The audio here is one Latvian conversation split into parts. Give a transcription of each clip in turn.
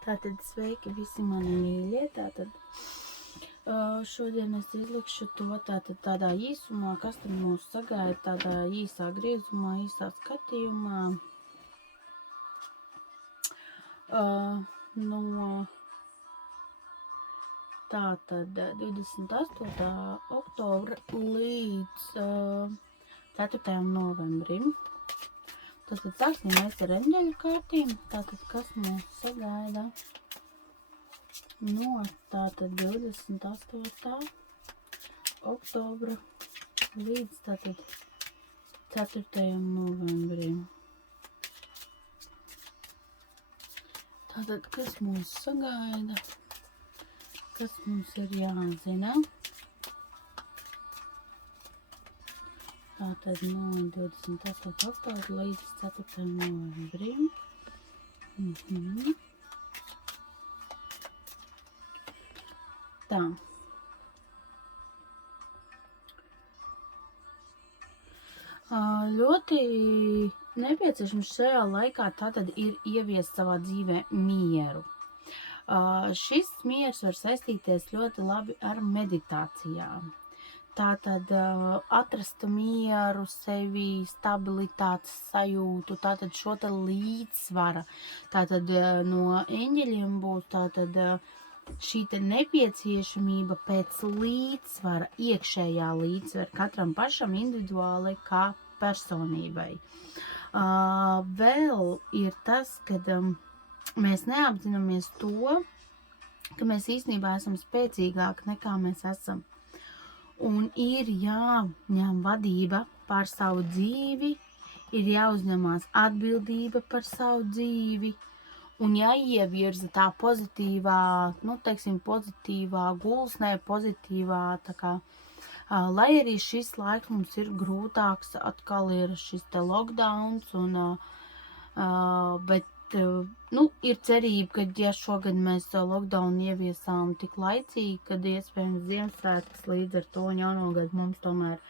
Tātad sveiki visi mani mīļie, tātad šodien es izlikšu to tātad tādā īsumā, kas tad mūs sagaida tādā īsā griezumā, īsā skatījumā no tātad 28. oktobra līdz 4. novembrim. Tātad sāksim mēs ar eņģeļu kārtīm, tātad kas mūs sagaida no tātad 28. oktobra līdz tātad 4. novembrim. Tātad kas mūs sagaida, kas mums ir jāzina. Tātad no 28. oktobra līdz 4. novembrim. Tā. Ļoti nepieciešams šajā laikā tātad ir ieviest savā dzīvē mieru. Šis miers var saistīties ļoti labi ar meditācijām. Tātad atrast mieru sevi, stabilitātes sajūtu, tātad šo te līdzsvara. Tātad no eņģeļiem būs tātad šī te nepieciešamība pēc līdzsvara, iekšējā līdzsvara, katram pašam individuāli kā personībai. Vēl ir tas, kad mēs neapzināmies to, ka mēs īstenībā esam spēcīgāki nekā mēs esam. Un ir jāņem vadība par savu dzīvi, ir jāuzņemās atbildība par savu dzīvi un jāievirza tā pozitīvā, pozitīvā gulsnē, pozitīvā, tā kā, lai arī šis laiks mums ir grūtāks, atkal ir šis te lockdowns, bet ir cerība, ka ja šogad mēs lockdown ieviesām tik laicīgi, kad iespējams Ziemassvētkus līdz ar to jauno gadu mums tomēr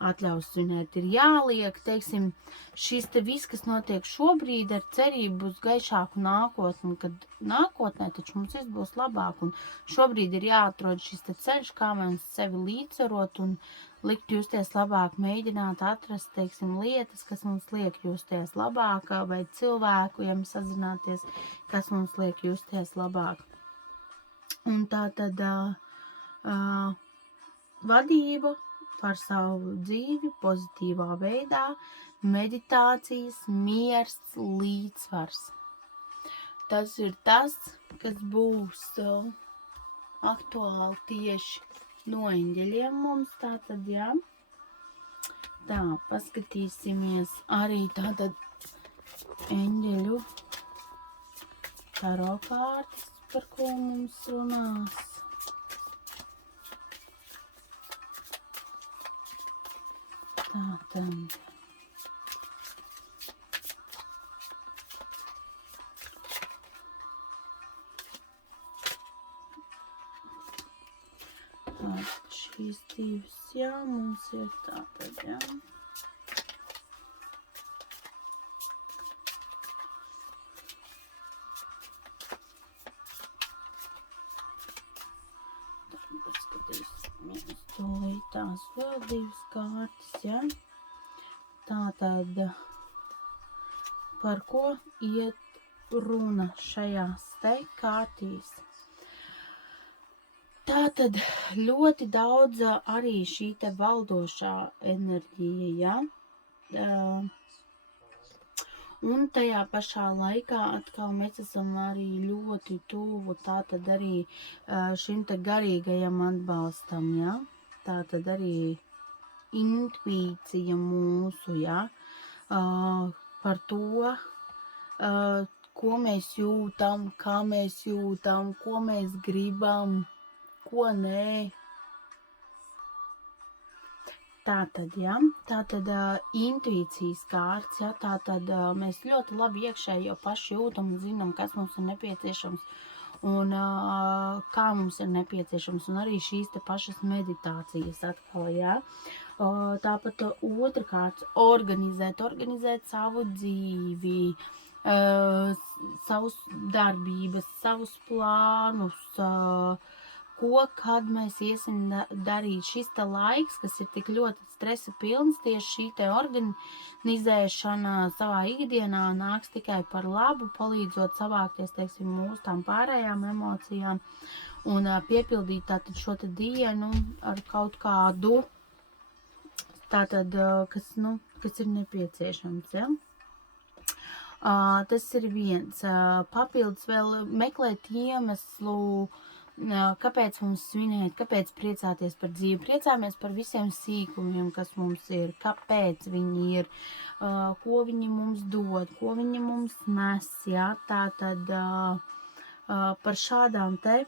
atļaus svinēt ir jāliek, teiksim, šis te viss, kas notiek šobrīd ar cerību uz gaišāku nākotni, kad nākotnē taču mums viss būs labāk, un šobrīd ir jāatrod šis te ceļš, kā mēs sevi līdzsvarot un likt justies labāk, mēģināt atrast, teiksim, lietas, kas mums liek justies labāk, vai cilvēku, ja mēs sazināties, kas mums liek justies labāk. Un tā tad vadība par savu dzīvi pozitīvā veidā, meditācijas, miers, līdzsvars. Tas ir tas, kas būs aktuāli tieši no eņģeļiem mums, tātad, jā. Tā, paskatīsimies arī tātad eņģeļu taro kārtas, par ko mums runās. Tātad. Šīs divas, jā, mums ir tātad, jā. Paskatīsimies tūlīt tās vēl divas kārtas, jā. Tātad, par ko iet runa šajās te kārtīs? Tātad ļoti daudz arī šī te valdošā enerģija, ja? Un tajā pašā laikā atkal mēs esam arī ļoti tuvu tātad arī šim te garīgajam atbalstam, ja? Tātad arī intuīcija mūsu, ja? Par to, ko mēs jūtam, kā mēs jūtam, ko mēs gribam, ko nē. Tātad, ja, intuīcijas kārts, ja, tātad mēs ļoti labi iekšēji jau paši jūtam un zinām, kas mums ir nepieciešams un kā mums ir nepieciešams, un arī šīs te pašas meditācijas atkal, ja. Tāpat otrkārt organizēt savu dzīvi, savus darbības, savus plānus, ko, kad mēs iesim darīt. Šis te laiks, kas ir tik ļoti stresa pilns, tieši šī te organizēšana savā ikdienā nāks tikai par labu, palīdzot savākties, teiksim, mūsu tām pārējām emocijām un piepildīt tātad šo te dienu ar kaut kādu, tātad, kas ir nepieciešams, ja? Tas ir viens. Papildus vēl meklēt iemeslu, kāpēc mums svinēt, kāpēc priecāties par dzīvi. Priecāmies par visiem sīkumiem, kas mums ir, kāpēc viņi ir, ko viņi mums dod, ko viņi mums nes, jā, tātad par šādām te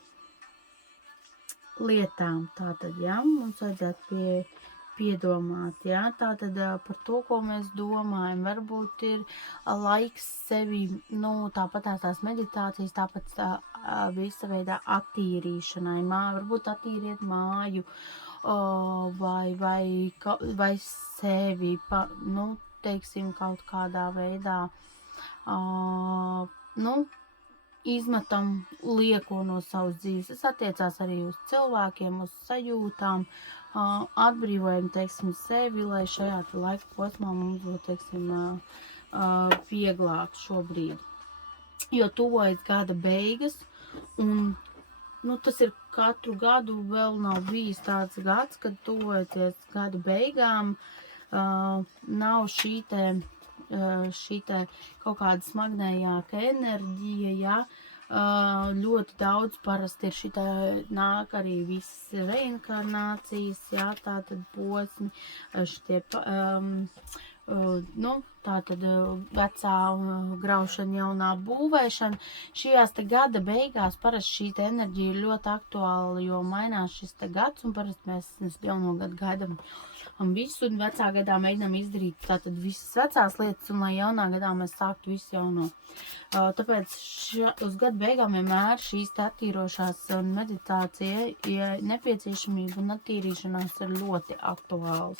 lietām, tātad, jā, mums vajadzētu piedomāt, jā, tātad par to, ko mēs domājam, varbūt ir laiks sevi, tāpat tās meditācijas, tāpat visa veidā attīrīšanai, varbūt attīriet māju, vai sevi, teiksim, kaut kādā veidā, izmetam lieko no savas dzīves. Tas attiecās arī uz cilvēkiem, uz sajūtām, atbrīvojam, teiksim, sevi, lai šajā laika posmā mums būtu, teiksim, vieglāk šobrīd. Jo tuvojas gada beigas, un, tas ir katru gadu, vēl nav bijis tāds gads, kad tuvojoties gada beigām, nav šī te kaut kāda smagnējāka enerģija, ja, ļoti daudz parasti ir šitā, nāk arī visas reinkarnācijas, ja, tātad posmi, šitie, tātad vecā graušana, jaunā būvēšana. Šajās te gada beigās parasti šī te enerģija ir ļoti aktuāla, jo mainās šis te gads, un parasti mēs jauno gadu gaidam visu, un vecā gadā mēģinām izdarīt tātad visas vecās lietas, un lai jaunā gadā mēs sāktu visu jauno. Tāpēc uz gadu beigām vienmēr šīs te attīrošās meditācija, ja nepieciešamība un attīrīšanās ir ļoti aktuāls.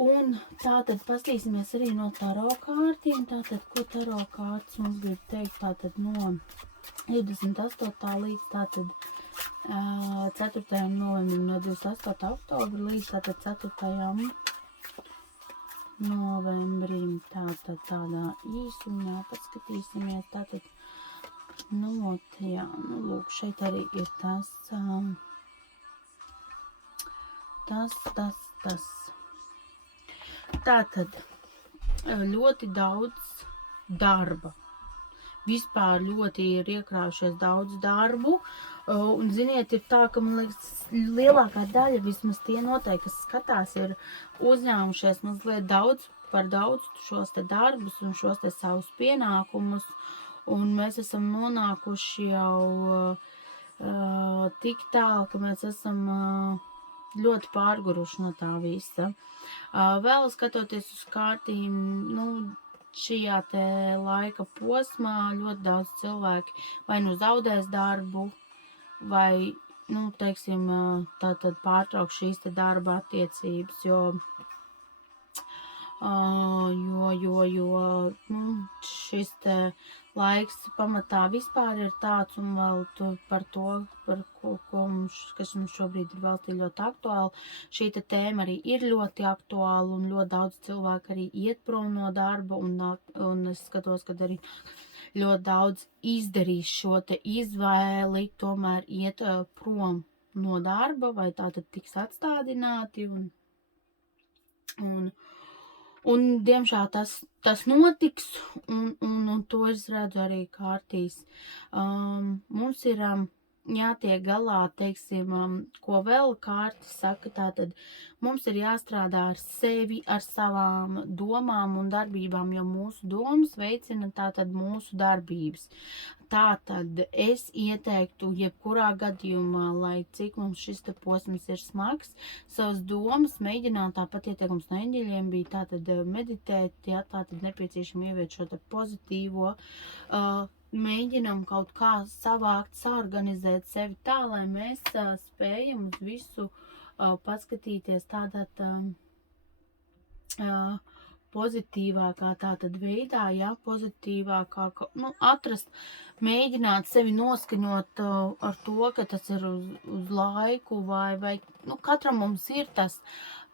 Un tātad pastīsimies arī no taro kārtiem, tātad, ko taro kārtas mums grib teikt, tātad no 28. līdz tātad 4. novembrim, no 28. oktobra līdz tātad 4. novembrim, tātad tādā īsumā paskatīsimies, tātad, jā, lūk, šeit arī ir tas. Tātad ļoti daudz darba. Vispār ļoti ir iekrājušies daudz darbu, un, ziniet, ir tā, ka, man liekas, lielākā daļa, vismaz tie noteikti, kas skatās, ir uzņēmušies mazliet par daudz šos te darbus un šos te savus pienākumus, un mēs esam nonākuši jau tik tālu, ka mēs esam ļoti pārguruši no tā visa. Vēl skatoties uz kārtīm, šajā te laika posmā ļoti daudz cilvēki vai zaudēs darbu, vai, teiksim, tātad pārtrauks šīs te darba attiecības, jo šis te laiks pamatā vispār ir tāds, un vēl par to, kas mums šobrīd ir vēl ļoti aktuāli. Šī te tēma arī ir ļoti aktuāla, un ļoti daudz cilvēku arī iet prom no darba, un es skatos, kad arī ļoti daudz izdarīs šo te izvēli, tomēr iet prom no darba, vai tātad tiks atstādināti, un diemžēl tas notiks, un to es redzu arī kārtīs. Mums ir jātiek galā, teiksim, ko vēl kārti saka, tātad mums ir jāstrādā ar sevi, ar savām domām un darbībām, jo mūsu domas veicina tātad mūsu darbības. Tātad es ieteiktu jebkurā gadījumā, lai cik mums šis te posms ir smags, savas domas mēģināt, tāpat ieteikums no eņģeļiem bija tātad meditēt, ja tātad nepieciešami ieviet šo te pozitīvo, mēģinam kaut kā savākt, saorganizēt sevi tā, lai mēs spējam uz visu paskatīties tādā pozitīvākā tātad veidā, ja, pozitīvākā, atrast, mēģināt sevi noskaņot ar to, ka tas ir uz laiku vai katram mums ir tas,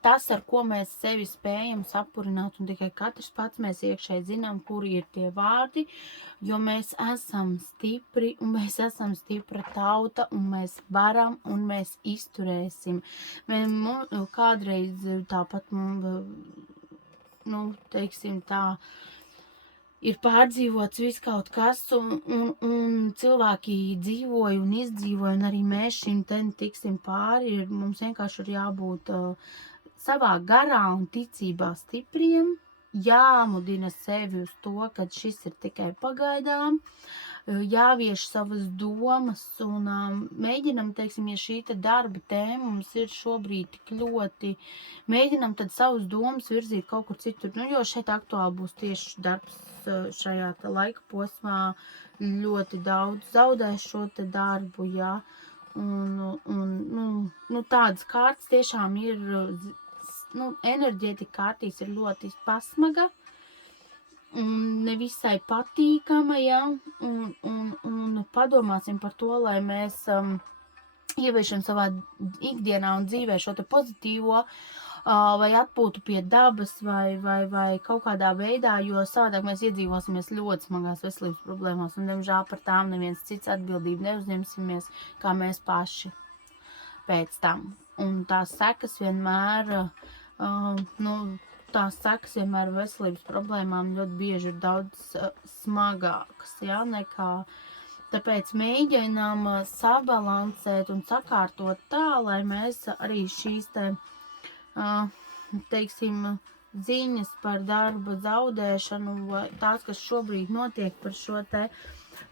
ar ko mēs sevi spējam sapurināt, un tikai katrs pats mēs iekšēji zinām, kuri ir tie vārdi, jo mēs esam stipri, un mēs esam stipra tauta, un mēs varam, un mēs izturēsim. Kādreiz tāpat teiksim tā, ir pārdzīvots viss kaut kas, un cilvēki dzīvoja un izdzīvoja, un arī mēs šim tiksim pāri, mums vienkārši ir jābūt savā garā un ticībā stipriem, jāmudina sevi uz to, ka šis ir tikai pagaidām, jāvieš savas domas un mēģinam, teiksim, ja šī darba tēma mums ir šobrīd tik ļoti, mēģinam tad savas domas virzīt kaut kur citur, jo šeit aktuāli būs tieši darbs šajā laika posmā, ļoti daudz zaudēs šo darbu, jā, un tādas kārtas tiešām ir, enerģētika kārtīs ir ļoti pasmaga, nevisai patīkama, ja, un padomāsim par to, lai mēs ieviešam savā ikdienā un dzīvē šo pozitīvo, vai atpūtu pie dabas, vai kaut kādā veidā, jo savādāk mēs iedzīvosimies ļoti smagās veselības problēmās, un, diemžēl, par tām neviens cits atbildību neuzņemsimies, kā mēs paši pēc tam. Un tās sekas vienmēr, veselības problēmām ļoti bieži ir daudz smagākas, ja, nekā. Tāpēc mēģinām sabalansēt un sakārtot tā, lai mēs arī šīs teiksim, ziņas par darba zaudēšanu, vai tās, kas šobrīd notiek par šo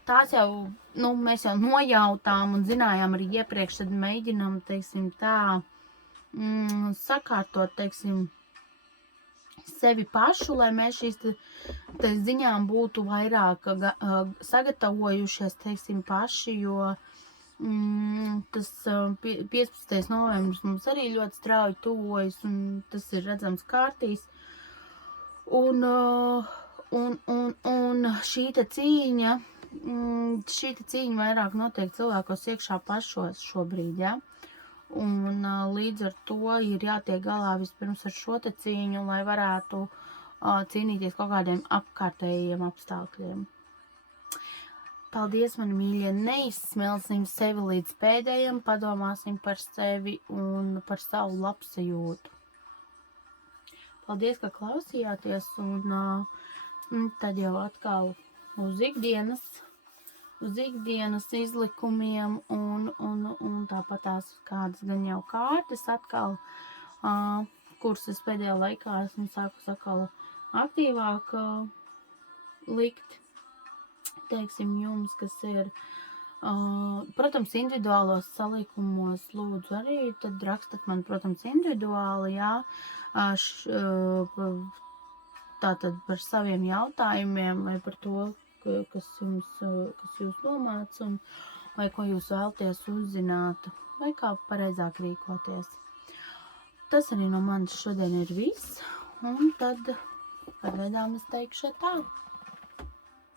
tās jau, mēs jau nojautām un zinājām arī iepriekš, tad mēģinām, teiksim, tā sakārtot, teiksim, sevi pašu, lai mēs šīs ziņām būtu vairāk sagatavojušies, teiksim, paši, jo tas 15. novembris mums arī ļoti strauji tuvojas, un tas ir redzams kārtīs. Un šī cīņa vairāk notiek cilvēkos iekšā pašos šobrīd, ja? Un līdz ar to ir jātiek galā vispirms ar šo cīņu, lai varētu cīnīties kaut kādiem apkārtējiem apstākļiem. Paldies, mani mīļie, neizsmelsim sevi līdz pēdējiem, padomāsim par sevi un par savu labsajūtu. Paldies, ka klausījāties, un tad jau atkal uz ikdienas izlikumiem un tāpat tās kādas gan jau kārtas atkal, kuras es pēdējā laikā esmu sākus atkal aktīvāk likt, teiksim, jums, kas ir, protams, individuālos salikumos lūdzu arī, tad rakstat man, protams, individuāli, jā, tātad par saviem jautājumiem vai par to, kas jūs domāts, un vai ko jūs vēlties uzzināt, vai kā pareizāk rīkoties. Tas arī no manis šodien ir viss, un tad pagaidām es teikšu tā.